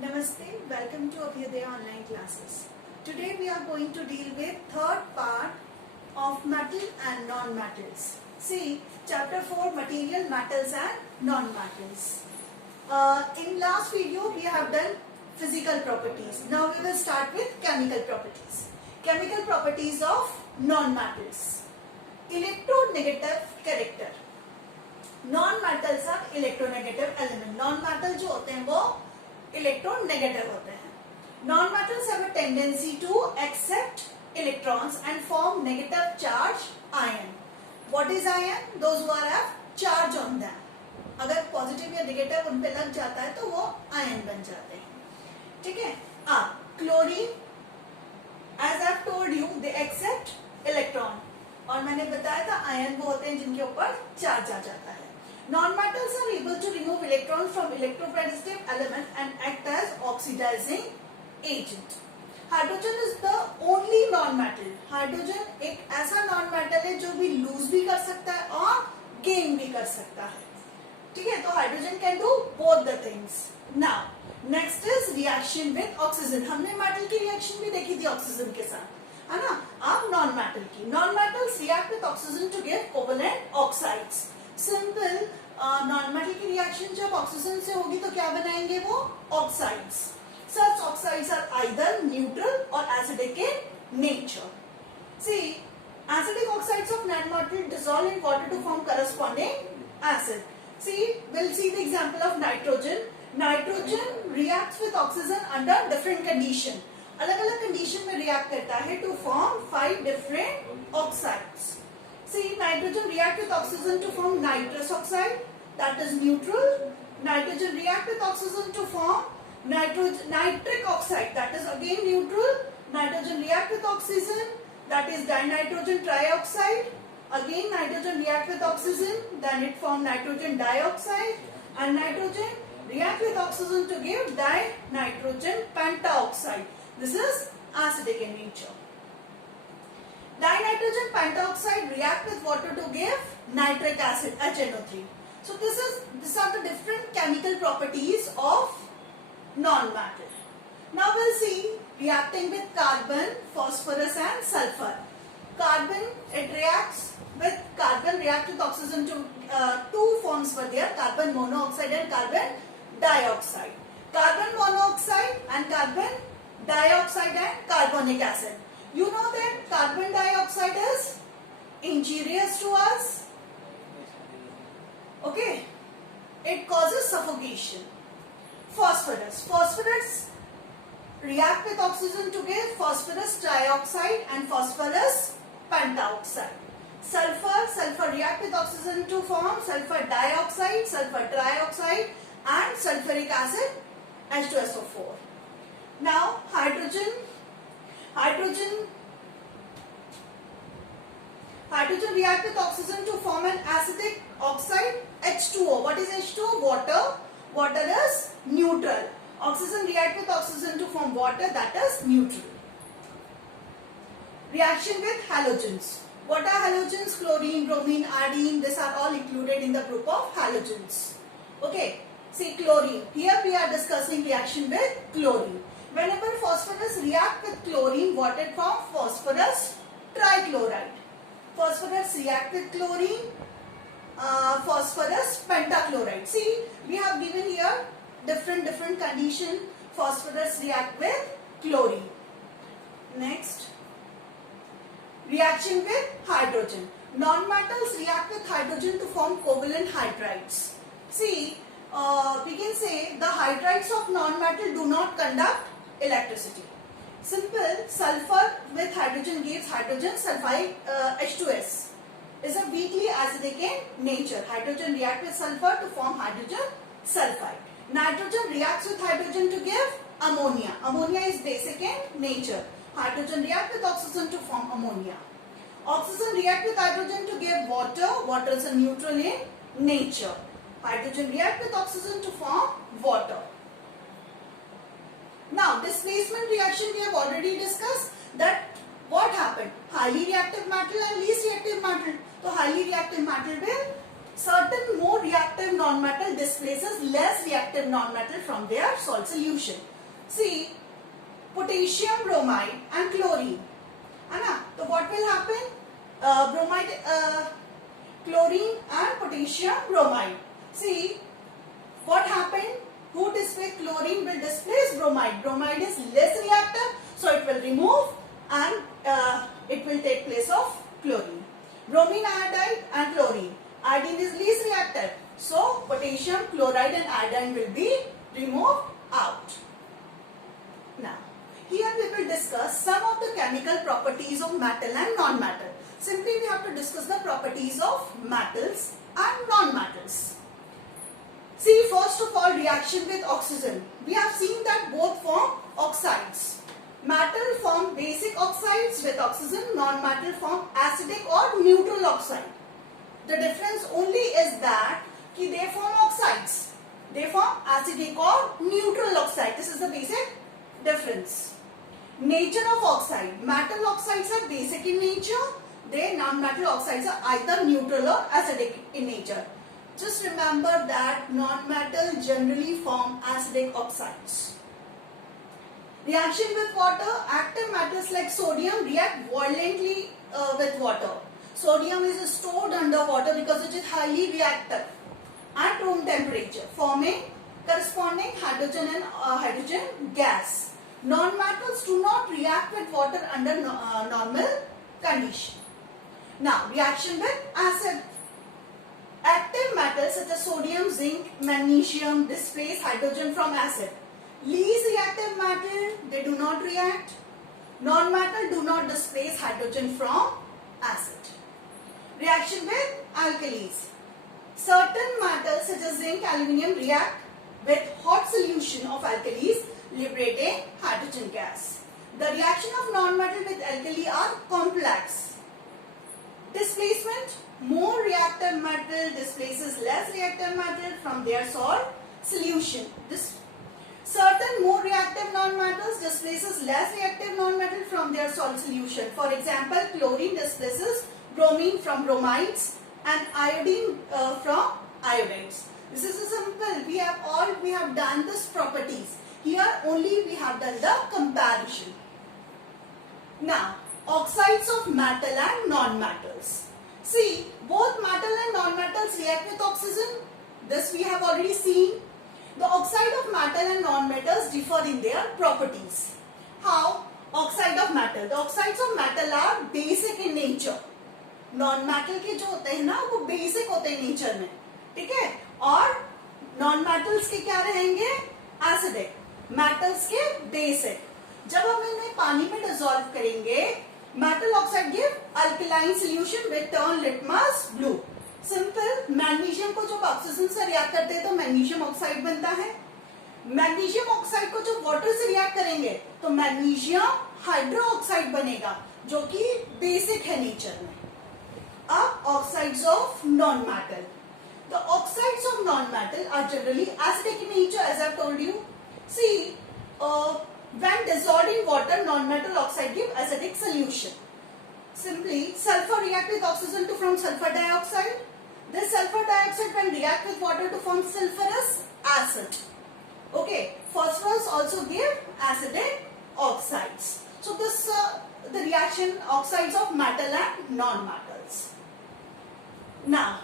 Namaste, welcome to Abhyudaya online classes. Today we are going to deal with third part of metal and non-metals. See, chapter 4, material, metals and non-metals. In last video we have done physical properties. Now we will start with chemical properties. Chemical properties of non-metals. Electronegative character. Non-metals are electronegative element. Non-metal जो होते हैं वो electronegative होते हैं. Non-metals have a tendency to accept electrons and form negative charge ion. What is ion? Those who have charge on them. अगर positive या negative उन पे लग जाता है तो वो आयन बन जाते हैं. ठीक है. Chlorine, as I've told you, they accept electron. और मैंने बताया था आयन वो होते हैं जिनके ऊपर चार्ज आ जाता है. Non-metals are able to remove electrons from electropositive element and act as oxidizing agent. Hydrogen is the only non-metal. Hydrogen एक ऐसा non-metal है जो भी lose भी कर सकता है और gain भी कर सकता है. ठीक है. तो hydrogen can do both the things. Now, next is reaction with oxygen. हमने metal की reaction भी देखी थी oxygen के साथ, है ना. अब non-metal की. Non-metals react with oxygen to give covalent oxides. Simple non-metal की रिएक्शन जब ऑक्सीजन से होगी तो क्या बनाएंगे वो oxides. Such oxides are either neutral or acidic in nature. See, acidic oxides of non-metal dissolve in water to form corresponding acid. See, we'll see the example of nitrogen. Nitrogen reacts with oxygen under different condition. अलग-अलग condition में react करता है to form 5 different oxides. See, nitrogen react with oxygen to form nitrous oxide, that is neutral. Nitrogen react with oxygen to form nitric oxide, that is again neutral. Nitrogen react with oxygen, that is dinitrogen trioxide. Again nitrogen react with oxygen, then it form nitrogen dioxide. And nitrogen react with oxygen to give dinitrogen pentaoxide. This is acidic in nature. Dinitrogen pentaoxide react with water to give nitric acid, HNO3. So these are the different chemical properties of non-metal. Now we'll see reacting with carbon, phosphorus and sulfur. Carbon, it reacts with carbon, react with oxygen to two forms were there, carbon monoxide and carbon dioxide. Carbon monoxide and carbon dioxide and carbonic acid. You know that carbon dioxide is injurious to us. Okay. It causes suffocation. Phosphorus react with oxygen to give phosphorus trioxide and phosphorus pentaoxide. Sulfur react with oxygen to form sulfur dioxide, sulfur trioxide and sulfuric acid, H2SO4. Now hydrogen react with oxygen to form an acidic oxide, H2O. What is H2O? Water. Water is neutral. Oxygen react with oxygen to form water, that is neutral. Reaction with halogens. What are halogens? Chlorine, bromine, iodine. These are all included in the group of halogens. Okay. See, chlorine. Here we are discussing reaction with chlorine. Whenever phosphorus react with chlorine, what it forms? Phosphorus trichloride. Phosphorus react with chlorine, phosphorus pentachloride. See, we have given here different condition. Phosphorus react with chlorine. Next, reaction with hydrogen. Non-metals react with hydrogen to form covalent hydrides. See, we can say the hydrides of non-metal do not conduct electricity. Simple, sulfur with hydrogen gives hydrogen sulfide, H2S. Is a weakly acidic in nature. Hydrogen react with sulfur to form hydrogen sulfide. Nitrogen reacts with hydrogen to give ammonia. Ammonia is basic in nature. Hydrogen react with oxygen to form ammonia. Oxygen react with hydrogen to give water. Water is a neutral in nature. Hydrogen react with oxygen to form water. Now, displacement reaction we have already discussed that what happened? Highly reactive metal and least reactive metal. So, highly reactive metal will certain more reactive non-metal displaces less reactive non-metal from their salt solution. See, potassium bromide and chlorine, है ना? तो what will happen? Bromide, chlorine and potassium bromide. See, what happened? Who displays chlorine will displace bromide. Bromide is less reactive, so it will remove and it will take place of chlorine. Bromine iodide and chlorine. Iodine is least reactive, so potassium, chloride and iodine will be removed out. Now, here we will discuss some of the chemical properties of metal and non-metal. Simply we have to discuss the properties of metals and non-metals. See, first of all, reaction with oxygen. We have seen that both form oxides. Metal form basic oxides with oxygen, non-metal form acidic or neutral oxide. The difference only is that they form oxides. They form acidic or neutral oxide. This is the basic difference. Nature of oxide. Metal oxides are basic in nature. Non-metal oxides are either neutral or acidic in nature. Just remember that non-metal generally form acidic oxides. Reaction with water. Active metals like sodium react violently with water. Sodium is stored under water because it is highly reactive at room temperature, forming corresponding hydrogen and hydrogen gas. Non-metals do not react with water under normal condition. Now, reaction with acid. Active metals such as sodium, zinc, magnesium displace hydrogen from acid. Least reactive metal, they do not react. Non-metal do not displace hydrogen from acid. Reaction with alkalis. Certain metals such as zinc, aluminium react with hot solution of alkalis, liberating hydrogen gas. The reaction of non-metal with alkali are complex. Displacement. More reactive metal displaces less reactive metal from their salt solution. Certain more reactive non-metals displaces less reactive non-metal from their salt solution. For example, chlorine displaces bromine from bromides and iodine from iodides. This is a simple. We have done this properties. Here only we have done the comparison. Now, oxides of metal and non-metals. See, both metal and non-metals react with oxygen. This we have already seen. The oxide of metal and non-metals differ in their properties. How? Oxide of metal. The oxides of metal are basic in nature. Non-metal के जो होते हैं ना वो basic होते हैं nature में, ठीक है? और non-metals के क्या रहेंगे? Acidic. Metals के basic. जब हम इन्हें पानी में dissolve करेंगे, metal oxide give alkaline solution with turn litmus blue. Simple. Magnesium को जब ऑक्सीजन से रिएक्ट करते हैं तो मैग्नीशियम ऑक्साइड बनता है. मैग्नीशियम ऑक्साइड को जब वाटर से रिएक्ट करेंगे तो मैग्नीशियम हाइड्रो ऑक्साइड बनेगा जो कि बेसिक है नेचर में. अब oxides of non metal. The oxides of non metal are generally acidic in nature as I told you. See, when dissolved in water, non-metal oxide give acidic solution. Simply, sulfur react with oxygen to form sulfur dioxide. This sulfur dioxide can react with water to form sulfurous acid. Okay, phosphorus also give acidic oxides. So this the reaction oxides of metal and non-metals. Now,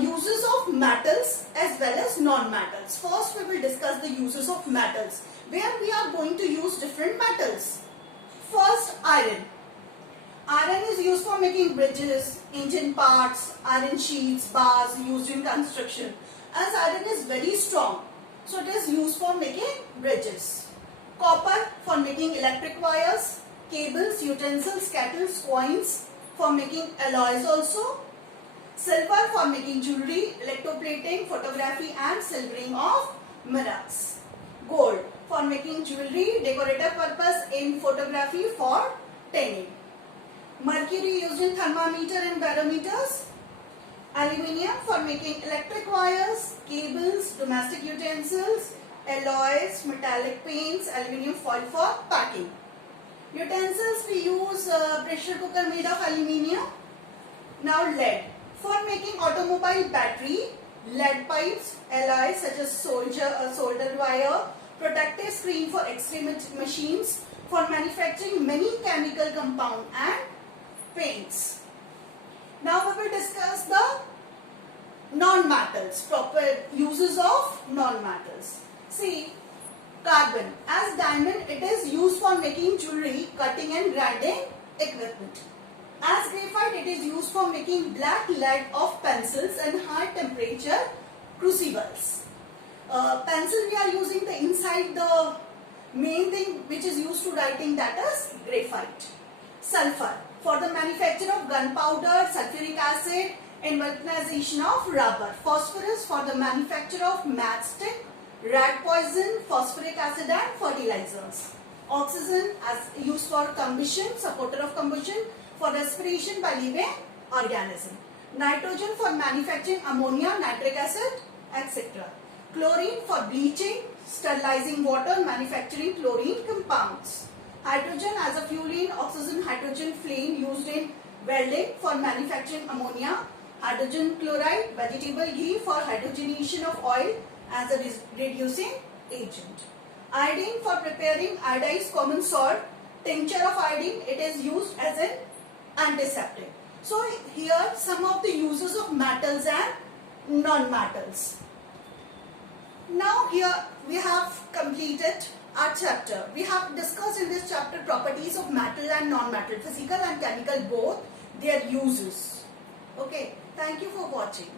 uses of metals as well as non-metals. First, we will discuss the uses of metals, where we are going to use different metals. First, iron. Iron is used for making bridges, engine parts, iron sheets, bars used in construction. As iron is very strong, so it is used for making bridges. Copper for making electric wires, cables, utensils, kettles, coins for making alloys also. Silver for making jewelry, electroplating, photography and silvering of mirrors. Gold for making jewelry, decorative purpose in photography for tanning. Mercury used in thermometer and barometers. Aluminium for making electric wires, cables, domestic utensils, alloys, metallic paints, aluminium foil for packing. Utensils we use pressure cooker made of aluminium. Now lead For making automobile battery, lead pipes, alloys such as solder wire, protective screen for X-ray machines, for manufacturing many chemical compound and paints. Now we will discuss the non-metals, proper uses of non-metals. See, carbon. As diamond, it is used for making jewelry, cutting and grinding equipment. As graphite, it is used for making black lead of pencils and high temperature crucibles. Pencil, we are using the inside the main thing which is used to writing, that is graphite. Sulfur, for the manufacture of gunpowder, sulfuric acid and vulcanization of rubber. Phosphorus, for the manufacture of matchstick, rat poison, phosphoric acid and fertilizers. Oxygen, as used for combustion, supporter of combustion, for respiration by living organism. Nitrogen, for manufacturing ammonia, nitric acid, etc. Chlorine, for bleaching, sterilizing water, manufacturing chlorine compounds. Hydrogen, as a fuel in oxygen hydrogen flame used in welding for manufacturing ammonia. Hydrogen chloride, vegetable ghee, for hydrogenation of oil as a reducing agent. Iodine, for preparing iodized common salt. Tincture of iodine, it is used as an antiseptic. So here some of the uses of metals and non-metals. Now here we have completed our chapter. We have discussed in this chapter properties of metal and non-metal, physical and chemical both, their uses. Okay, thank you for watching.